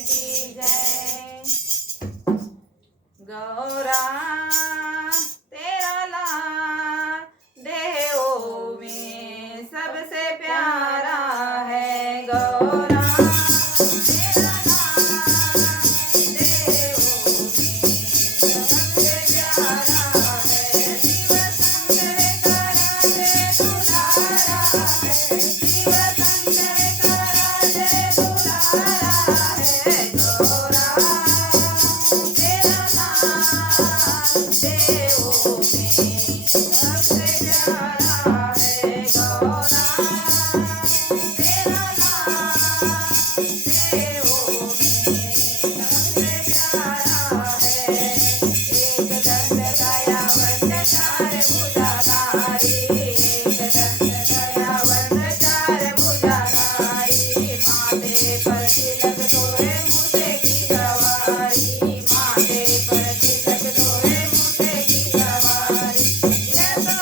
की जय। गौरा तेरा लाल देवों में सबसे प्यारा है। गौरा तेरा लाल देवों में सबसे प्यारा है। शिव शंकर कराते दुलारा है। शिव शंकर कराते दुलारा है। गौरा तेरा लाल देवों में सबसे प्यारा है। गौरा तेरा लाल देवों में सबसे प्यारा है। एक दंत दयावंत चार भुजाधारी। एक दंत दयावंत चार भुजाधारी। माथे पर तिलक सोहे मूसे की सवारी। माथे पर तिलक सोहे मूसे की सवारी। ये तो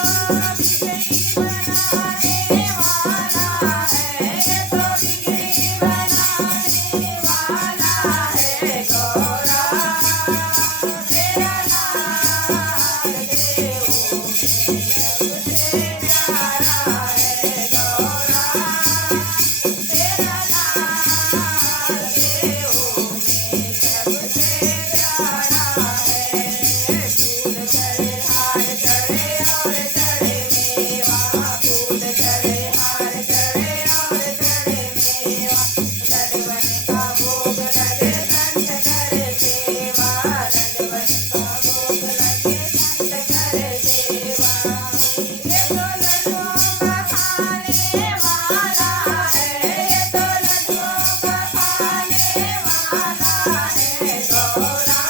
बिगड़ी बनाने वाला है। ये तो बिगड़ी बनाने वाला है। गौरा तेरा लाल देवों में सबसे प्यारा है। गौरा तेरा लाल देवों में सबसे प्यारा है। फूल चढ़े हार चढ़े और चढ़े मेवा। फूल चढ़े हार चढ़े और चढ़े मेवा। दंडवन का भोग लगे संत करे सेवा। दंडवन का भोग लगे संत करे सेवा। ये तो लड्डुओं का खाने वाला है। ये तो लड्डुओं का खाने वाला है। गौरा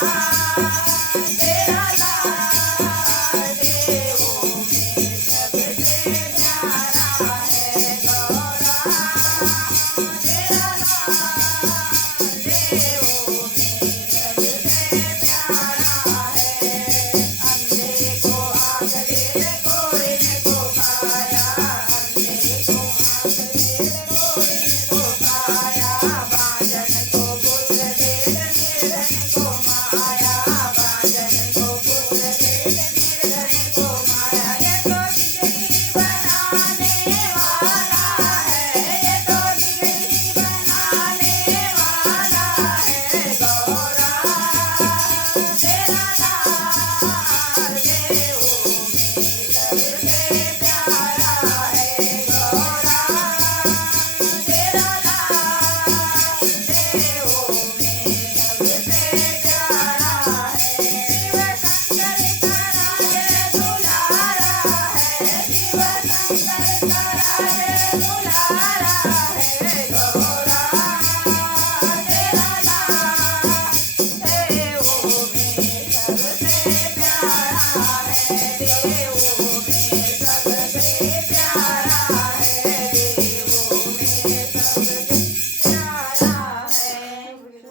तेरा लाल देवों में सबसे प्यारा है। गौरा